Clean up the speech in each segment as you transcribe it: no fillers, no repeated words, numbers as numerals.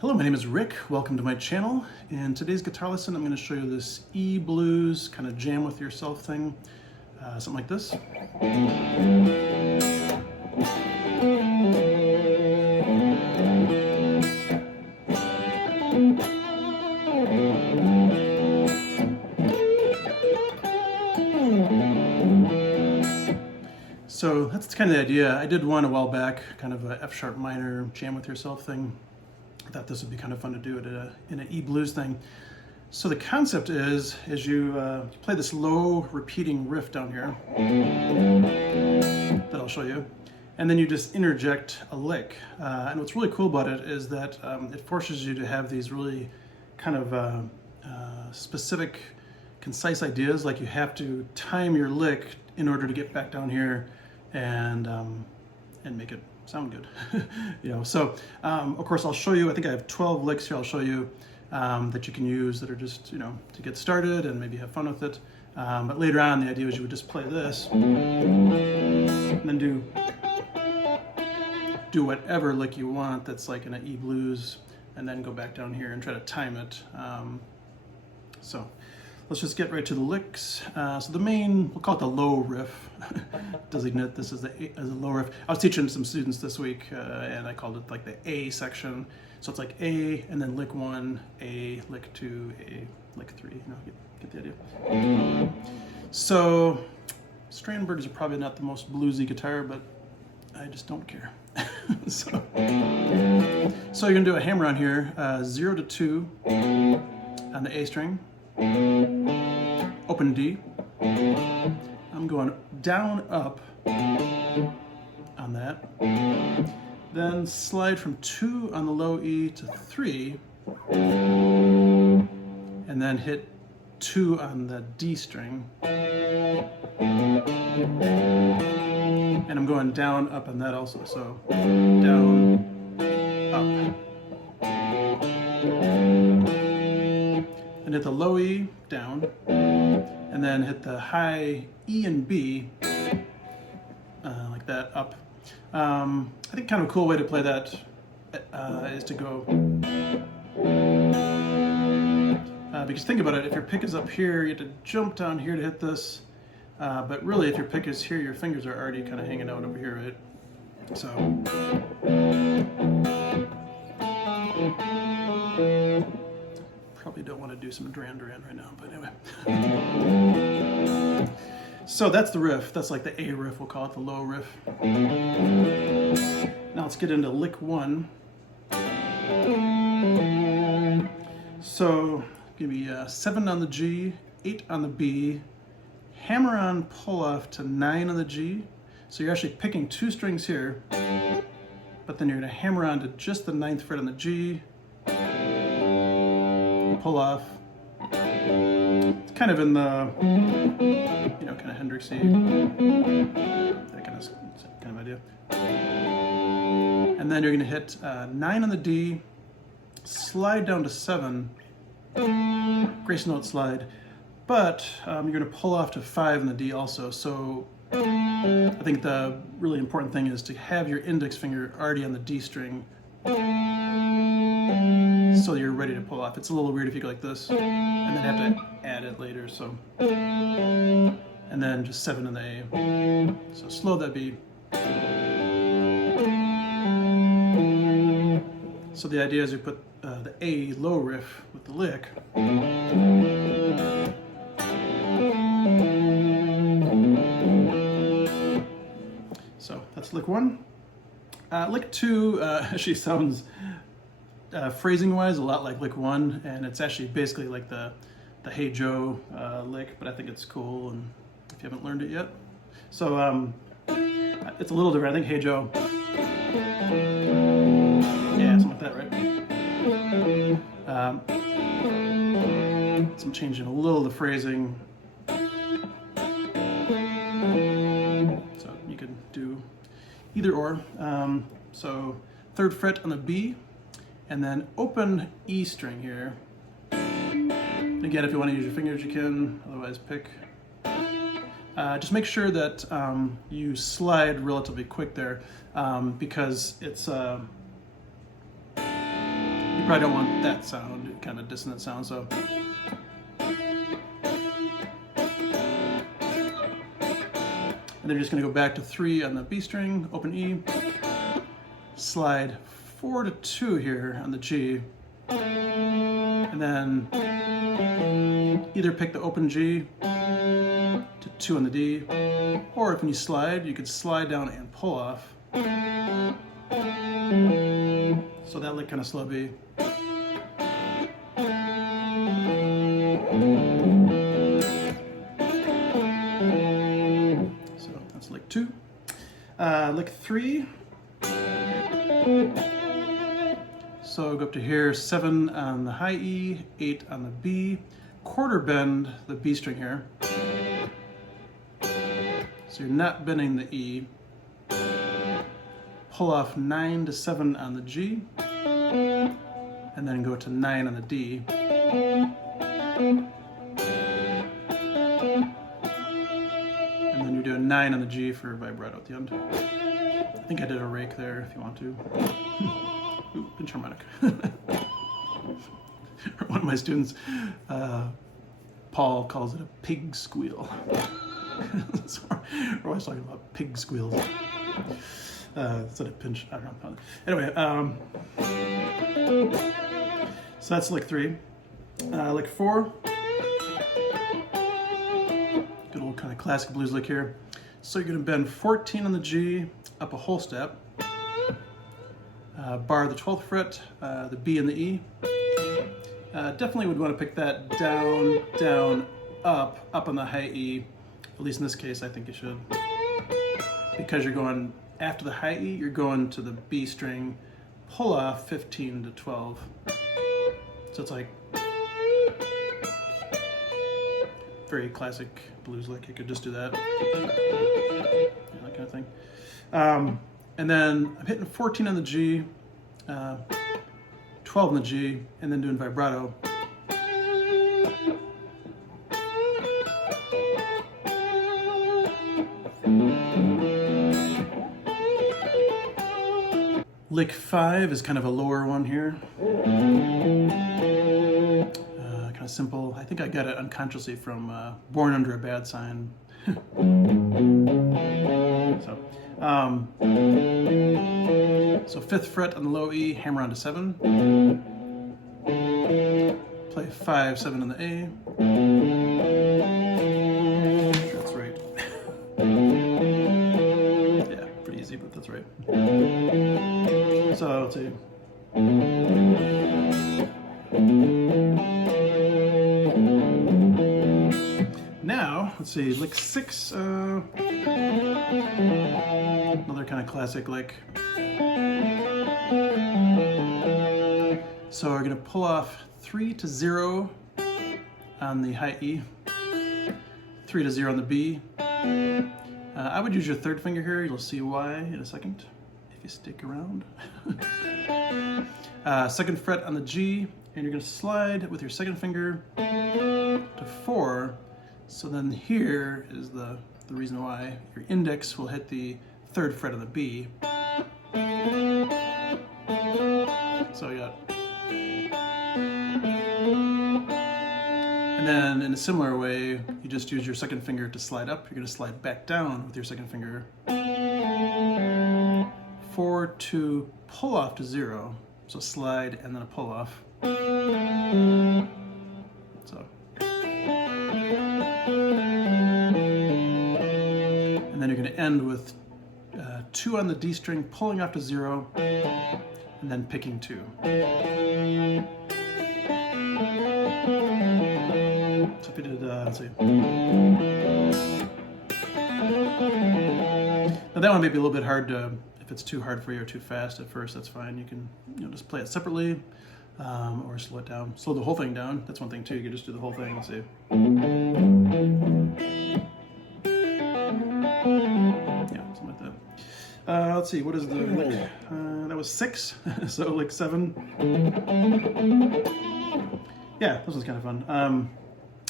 Hello, my name is Rick. Welcome to my channel. In today's guitar lesson, I'm going to show you this E blues kind of jam with yourself thing, something like this. So that's kind of the idea. I did one a while back, kind of a F sharp minor jam with yourself thing. I thought this would be kind of fun to do it in an E blues thing. So the concept is you play this low repeating riff down here that I'll show you, and then you just interject a lick. And what's really cool about it is that it forces you to have these really kind of specific, concise ideas. Like you have to time your lick in order to get back down here and make it sound good. So of course I'll show you, I think I have 12 licks here I'll show you that you can use that are just, to get started and maybe have fun with it. But later on the idea is you would just play this and then do whatever lick you want that's like in an E blues, and then go back down here and try to time it. So let's just get right to the licks. So the main, we'll call it the low riff. Designate this as a low riff. I was teaching some students this week, and I called it like the A section. So it's like A, and then lick 1, A, lick 2, A, lick 3. Get the idea. So Strandbergs are probably not the most bluesy guitar, but I just don't care. So you're gonna do a hammer on here, 0 to 2 on the A string. Open D. I'm going down, up on that. Then slide from 2 on the low E to 3. And then hit 2 on the D string. And I'm going down, up on that also. So down, up. And hit the low E, down, and then hit the high E and B, like that, up. I think kind of a cool way to play that is to go, because think about it, if your pick is up here, you have to jump down here to hit this, but really if your pick is here, your fingers are already kind of hanging out over here, right? So. Probably don't want to do some Duran Duran right now, but anyway. So that's the riff. That's like the A riff, we'll call it the low riff. Now let's get into lick 1. So give me 7 on the G, 8 on the B, hammer on pull off to 9 on the G. So you're actually picking 2 strings here, but then you're going to hammer on to just the 9th fret on the G, pull off. It's kind of in the, kind of Hendrixy, that kind of idea. And then you're going to hit 9 on the D, slide down to 7, grace note slide, but you're going to pull off to 5 on the D also. So I think the really important thing is to have your index finger already on the D string, so you're ready to pull off. It's a little weird if you go like this and then have to add it later. So, and then just 7 in the A. So slow that beat. So the idea is you put the A low riff with the lick. So that's lick 1. Lick 2 actually sounds phrasing wise a lot like lick 1, and it's actually basically like the Hey Joe lick, but I think it's cool, and if you haven't learned it yet. So it's a little different. I think Hey Joe, yeah, something like that, right? So I'm changing a little of the phrasing, so you could do either or. So 3rd fret on the B, and then open E string here. And again, if you want to use your fingers, you can, otherwise pick. Just make sure that you slide relatively quick there, because it's probably don't want that sound, kind of a dissonant sound, so. And then you're just going to go back to 3 on the B string, open E, slide 4 to 2 here on the G, and then either pick the open G to 2 on the D, or if when you slide, you could slide down and pull off. So that lick kind of slow B. So that's lick 2. Lick 3. So go up to here, 7 on the high E, 8 on the B, quarter bend the B string here. So you're not bending the E. Pull off 9 to 7 on the G, and then go to 9 on the D. And then you do a 9 on the G for vibrato at the end. I think I did a rake there if you want to. Ooh, pinch harmonic. One of my students, Paul, calls it a pig squeal. So we're always talking about pig squeals. Instead of pinch, I don't know. Anyway, so that's lick 3. Lick 4. Good old kind of classic blues lick here. So you're going to bend 14 on the G, up a whole step. Bar the 12th fret, the B and the E. Definitely would want to pick that down, down, up on the high E. At least in this case, I think you should. Because you're going, after the high E, you're going to the B string, pull off 15 to 12. So it's like very classic blues lick. You could just do that. Yeah, that kind of thing. And then I'm hitting 14 on the G, 12 on the G, and then doing vibrato. Lick 5 is kind of a lower one here. Kind of simple. I think I got it unconsciously from Born Under a Bad Sign. So 5th fret on the low E, hammer on to 7. Play 5, 7 on the A. That's right. Yeah, pretty easy, but that's right. So let's see. Now, let's see, lick 6. Another kind of classic lick. So we're going to pull off 3 to 0 on the high E, 3 to 0 on the B. I would use your 3rd finger here. You'll see why in a second if you stick around. 2nd fret on the G, and you're going to slide with your 2nd finger to 4. So then here is the reason why your index will hit the 3rd fret of the B. So you got. And then in a similar way, you just use your 2nd finger to slide up. You're going to slide back down with your 2nd finger. 4 to pull off to 0. So slide and then a pull off. So. And then you're going to end with 2 on the D string, pulling off to 0, and then picking 2. So if you did, let's see. Now that one may be a little bit hard to, if it's too hard for you or too fast at first, that's fine. You can just play it separately, or slow it down. Slow the whole thing down. That's one thing too. You can just do the whole thing. Let's see. Yeah, something like that. Let's see, what is the lick? That was 6, so lick 7. Yeah, this one's kind of fun.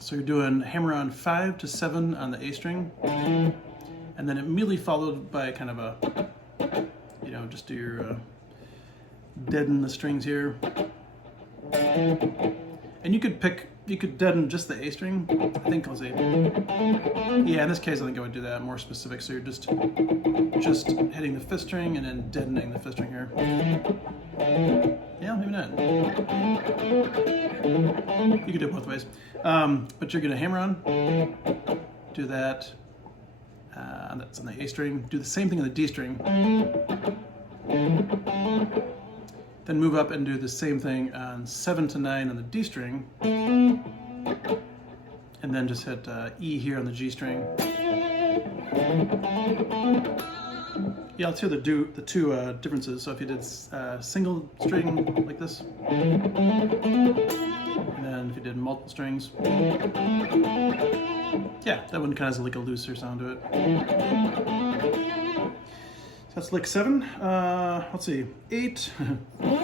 So you're doing hammer on 5 to 7 on the A string, and then immediately followed by kind of a, just do your deaden the strings here. And you could deaden just the A string. I think I'll say, yeah, in this case I think I would do that more specific. So you're just hitting the fifth string and then deadening the fifth string here. Yeah, maybe not. You could do it both ways. But you're gonna hammer on, do that, that's on the A string, do the same thing on the D string, then move up and do the same thing on 7 to 9 on the D string, and then just hit E here on the G string. Yeah, let's hear the two differences. So if you did single string like this, and then if you did multiple strings, yeah, that one kind of has like a looser sound to it. So that's lick 7. Let's see, 8. Yeah,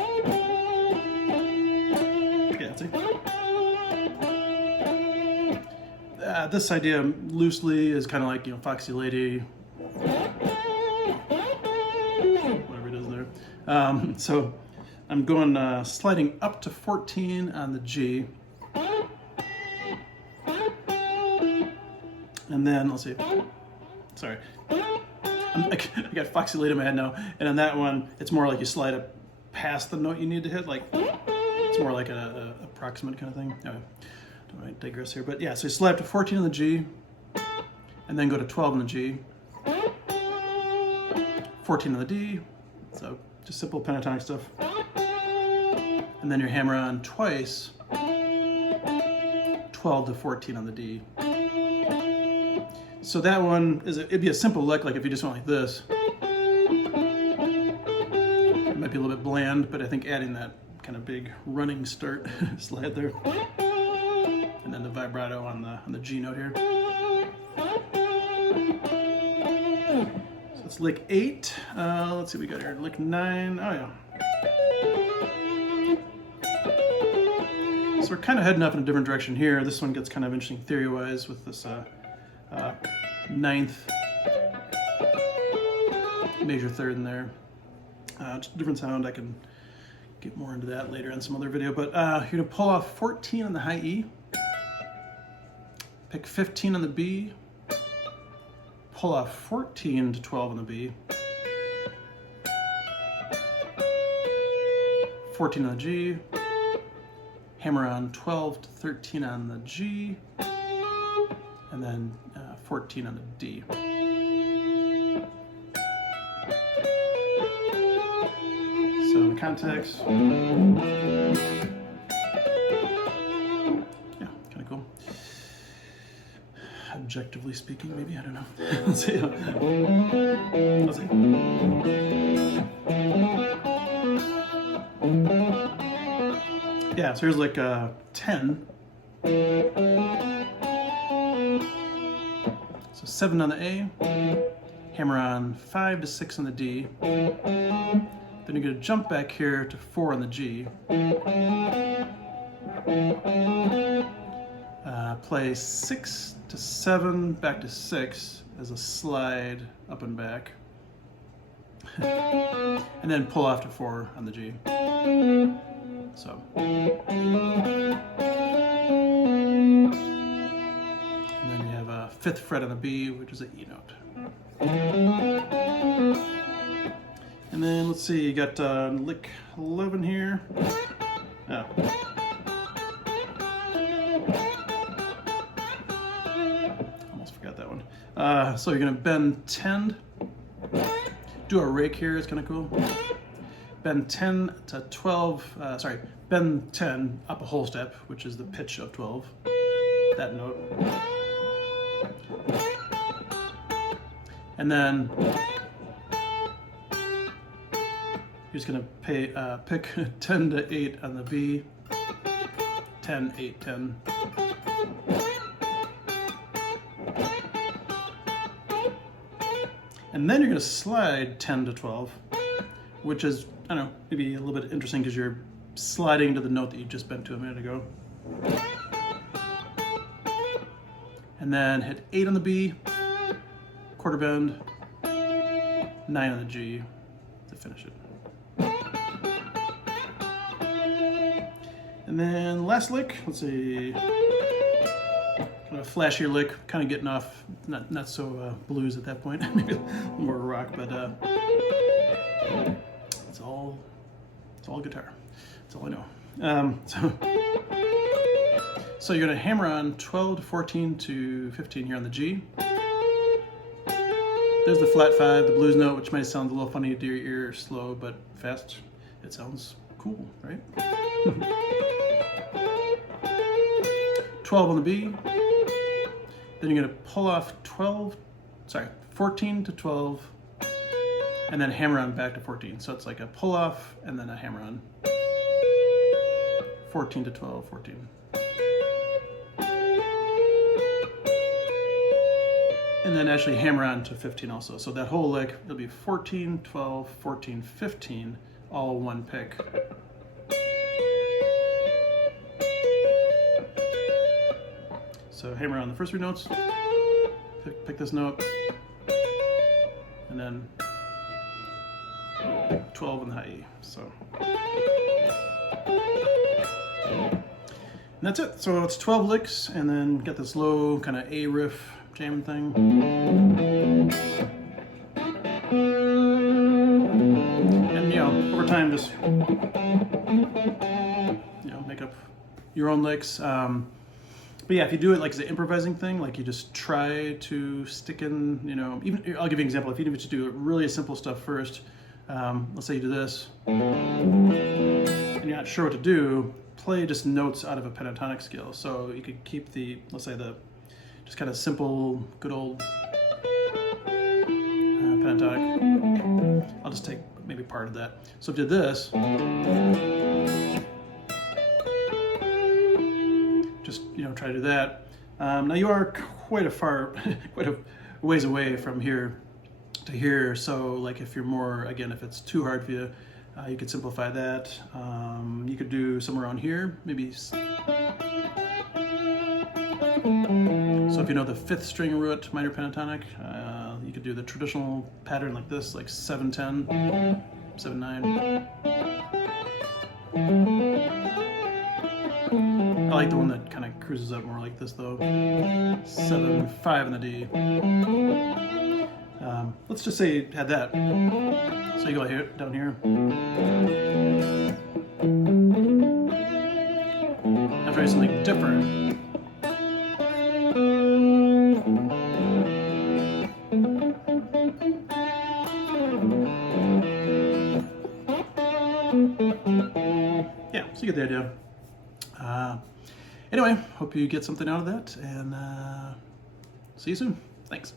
let's see. This idea loosely is kind of like, Foxy Lady, whatever it is there. So I'm going sliding up to 14 on the G. And then, let's see, sorry. I got Foxy Lady in my head now. And on that one, it's more like you slide up past the note you need to hit. Like, it's more like an approximate kind of thing. Anyway, don't want to digress here. But yeah, so you slide up to 14 on the G, and then go to 12 on the G, 14 on the D, so just simple pentatonic stuff. And then you hammer on twice, 12 to 14 on the D. So that one it'd be a simple lick, like if you just went like this. It might be a little bit bland, but I think adding that kind of big running start slide there, and then the vibrato on the G note here. So it's lick 8. Let's see what we got here. Lick 9. Oh yeah. So we're kind of heading up in a different direction here. This one gets kind of interesting theory-wise with this 9th major third in there. Just a different sound. I can get more into that later in some other video. But you're gonna pull off 14 on the high E, pick 15 on the B, pull off 14 to 12 on the B, 14 on the G, hammer on 12 to 13 on the G, and then 14 on the D. So the context, yeah, kind of cool. Objectively speaking, maybe, I don't know. Let's see. Let's see. Yeah, so here's like 10. So 7 on the A, hammer on 5 to 6 on the D, then you're going to jump back here to 4 on the G, play 6 to 7 back to 6 as a slide up and back, and then pull off to 4 on the G. So. Fifth fret on the B, which is an E note. And then let's see, you got lick 11 here. Oh. Almost forgot that one. So you're gonna bend 10, do a rake here, it's kind of cool. Bend 10 to 12, bend 10 up a whole step, which is the pitch of 12, that note. And then you're just gonna pick 10 to 8 on the B, 10, 8, 10. And then you're gonna slide 10 to 12, which is, I don't know, maybe a little bit interesting because you're sliding to the note that you just bent to a minute ago. And then hit 8 on the B, quarter bend, 9 on the G to finish it. And then last lick, let's see, kind of a flashier lick, kind of getting off, not so blues at that point, maybe a little more rock, but it's all guitar. That's all I know. So you're gonna hammer on 12 to 14 to 15 here on the G. There's the flat 5, the blues note, which might sound a little funny to your ear, slow but fast. It sounds cool, right? 12 on the B. Then you're gonna pull off 14 to 12, and then hammer on back to 14. So it's like a pull off and then a hammer on. 14 to 12, 14. And then actually hammer on to 15 also. So that whole lick, it'll be 14, 12, 14, 15, all one pick. So hammer on the first 3 notes, pick this note, and then 12 on the high E. So, and that's it. So it's 12 licks, and then get this low kind of A riff jamming thing. And over time, just make up your own licks. But yeah, if you do it like as an improvising thing, like you just try to stick in, even I'll give you an example. If you just do really simple stuff first, let's say you do this, and you're not sure what to do, play just notes out of a pentatonic scale. So you could keep the, let's say just kind of simple, good old pentatonic. I'll just take maybe part of that. So if you did this, just try to do that. Now you are quite a ways away from here to here. So like if you're more, again, if it's too hard for you, you could simplify that. You could do somewhere around here, maybe. So if you know the 5th string root minor pentatonic, you could do the traditional pattern like this, like 7-10, 7-9. I like the one that kind of cruises up more like this though. 7-5 in the D. Let's just say you had that. So you go here, down here. Now try something different. Yeah, so you get the idea. Anyway, hope you get something out of that, and see you soon. Thanks.